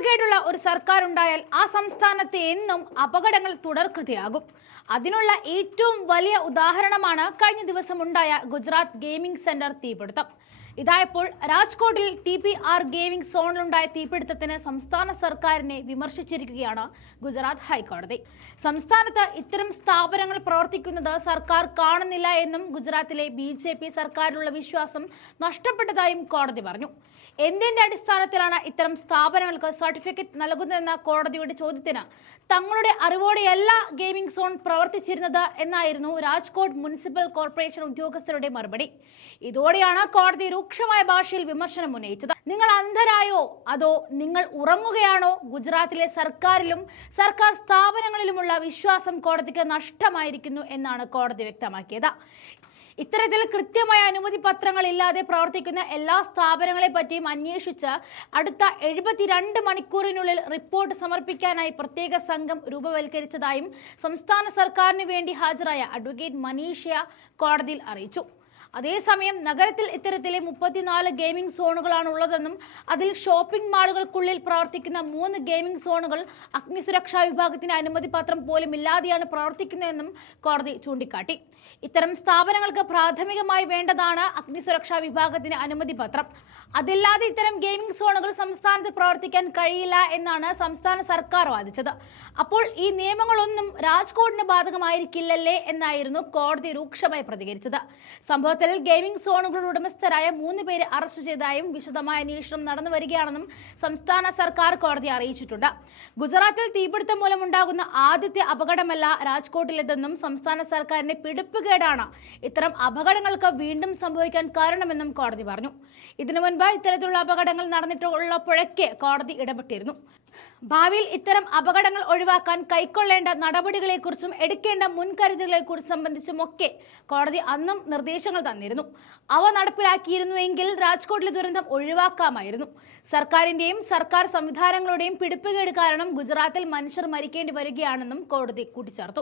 പിടിപ്പുകേടുള്ള ഒരു സർക്കാർ ഉണ്ടായാൽ ആ സംസ്ഥാനത്തെ എന്നും അപകടങ്ങൾ തുടർക്കഥയാകും. അതിനുള്ള ഏറ്റവും വലിയ ഉദാഹരണമാണ് കഴിഞ്ഞ ദിവസം ഉണ്ടായ ഗുജറാത്ത് ഗെയിമിംഗ് സെന്റർ തീപിടുത്തം. ഇതായപ്പോൾ രാജ്കോട്ടിൽ TPR ഗെയിമിംഗ് സോണിലുണ്ടായ തീപിടുത്തത്തിന് സംസ്ഥാന സർക്കാരിനെ വിമർശിച്ചിരിക്കുകയാണ് ഗുജറാത്ത് ഹൈക്കോടതി. സംസ്ഥാനത്ത് ഇത്തരം സ്ഥാപനങ്ങൾ പ്രവർത്തിക്കുന്നത് സർക്കാർ കാണുന്നില്ല എന്നും ഗുജറാത്തിലെ BJP സർക്കാരിലുള്ള വിശ്വാസം നഷ്ടപ്പെട്ടതായും കോടതി പറഞ്ഞു. എന്തിന്റെ അടിസ്ഥാനത്തിലാണ് ഇത്തരം സ്ഥാപനങ്ങൾക്ക് സർട്ടിഫിക്കറ്റ് നൽകുന്നതെന്ന കോടതിയുടെ ചോദ്യത്തിന് തങ്ങളുടെ അറിവോടെയല്ല ഗെയിമിംഗ് സോൺ പ്രവർത്തിച്ചിരുന്നത് എന്നായിരുന്നു രാജ്കോട്ട് മുനിസിപ്പൽ കോർപ്പറേഷൻ ഉദ്യോഗസ്ഥരുടെ മറുപടി. ഇതോടെയാണ് കോടതി രൂക്ഷമായ ഭാഷയിൽ വിമർശനം ഉന്നയിച്ചത്. നിങ്ങൾ അന്ധരായോ അതോ നിങ്ങൾ ഉറങ്ങുകയാണോ? ഗുജറാത്തിലെ സർക്കാരിലും സർക്കാർ സ്ഥാപനങ്ങളിലുമുള്ള വിശ്വാസം കോടതിക്ക് നഷ്ടമായിരിക്കുന്നു എന്നാണ് കോടതി വ്യക്തമാക്കിയത്. ഇത്തരത്തിൽ കൃത്യമായ അനുമതി പത്രങ്ങൾ ഇല്ലാതെ പ്രവർത്തിക്കുന്ന എല്ലാ സ്ഥാപനങ്ങളെ പറ്റിയും അന്വേഷിച്ച് അടുത്ത 72 മണിക്കൂറിനുള്ളിൽ റിപ്പോർട്ട് സമർപ്പിക്കാനായി പ്രത്യേക സംഘം രൂപവൽക്കരിച്ചതായും സംസ്ഥാന സർക്കാരിന് വേണ്ടി ഹാജരായ അഡ്വക്കേറ്റ് മനീഷ്യ കോടതിയിൽ അറിയിച്ചു. അതേസമയം നഗരത്തിൽ ഇത്തരത്തിലെ 34 ഗെയിമിംഗ് സോണുകളാണ് ഉള്ളതെന്നും അതിൽ ഷോപ്പിംഗ് മാളുകൾക്കുള്ളിൽ പ്രവർത്തിക്കുന്ന 3 ഗെയിമിംഗ് സോണുകൾ അഗ്നിസുരക്ഷാ വിഭാഗത്തിന്റെ അനുമതി പത്രം പോലും ഇല്ലാതെയാണ് പ്രവർത്തിക്കുന്നതെന്നും കോടതി ചൂണ്ടിക്കാട്ടി. ഇത്തരം സ്ഥാപനങ്ങൾക്ക് പ്രാഥമികമായി വേണ്ടതാണ് അഗ്നിസുരക്ഷാ വിഭാഗത്തിന്റെ അനുമതി പത്രം. അതില്ലാതെ ഇത്തരം ഗെയിമിംഗ് സോണുകൾ സംസ്ഥാനത്ത് പ്രവർത്തിക്കാൻ കഴിയില്ല എന്നാണ് സംസ്ഥാന സർക്കാർ വാദിച്ചത്. അപ്പോൾ ഈ നിയമങ്ങളൊന്നും രാജ്കോട്ടിന് ബാധകമായിരിക്കില്ലല്ലേ എന്നായിരുന്നു കോടതി രൂക്ഷമായി പ്രതികരിച്ചത്. സംഭവത്തിൽ ഗെയിമിംഗ് സോണുകളുടെ ഉടമസ്ഥരായ 3 പേരെ അറസ്റ്റ് ചെയ്തതായും വിശദമായ അന്വേഷണം നടന്നു വരികയാണെന്നും സംസ്ഥാന സർക്കാർ കോടതിയെ അറിയിച്ചിട്ടുണ്ട്. ഗുജറാത്തിൽ തീപിടുത്തം മൂലമുണ്ടാകുന്ന ആദ്യത്തെ അപകടമല്ല രാജ്കോട്ടിലേതെന്നും സംസ്ഥാന സർക്കാരിന്റെ പിടിപ്പുകേടാണ് ഇത്തരം അപകടങ്ങൾക്ക് വീണ്ടും സംഭവിക്കാൻ കാരണമെന്നും കോടതി പറഞ്ഞു. ഇതിനു മുൻപ് ഇത്തരത്തിലുള്ള അപകടങ്ങൾ നടന്നിട്ടുള്ളപ്പോഴൊക്കെ കോടതി ഇടപെട്ടിരുന്നു. ഭാവിയിൽ ഇത്തരം അപകടങ്ങൾ ഒഴിവാക്കാൻ കൈക്കൊള്ളേണ്ട നടപടികളെക്കുറിച്ചും എടുക്കേണ്ട മുൻകരുതലുകളെക്കുറിച്ചും സംബന്ധിച്ചുമൊക്കെ കോടതി അന്നും നിർദ്ദേശങ്ങൾ തന്നിരുന്നു. അവ നടപ്പിലാക്കിയിരുന്നുവെങ്കിൽ രാജ്കോട്ടിലെ ദുരന്തം ഒഴിവാക്കാമായിരുന്നു. സർക്കാരിന്റെയും സർക്കാർ സംവിധാനങ്ങളുടെയും പിടിപ്പുകേട് കാരണം ഗുജറാത്തിൽ മനുഷ്യർ മരിക്കേണ്ടി വരികയാണെന്നും കോടതി കൂട്ടിച്ചേർത്തു.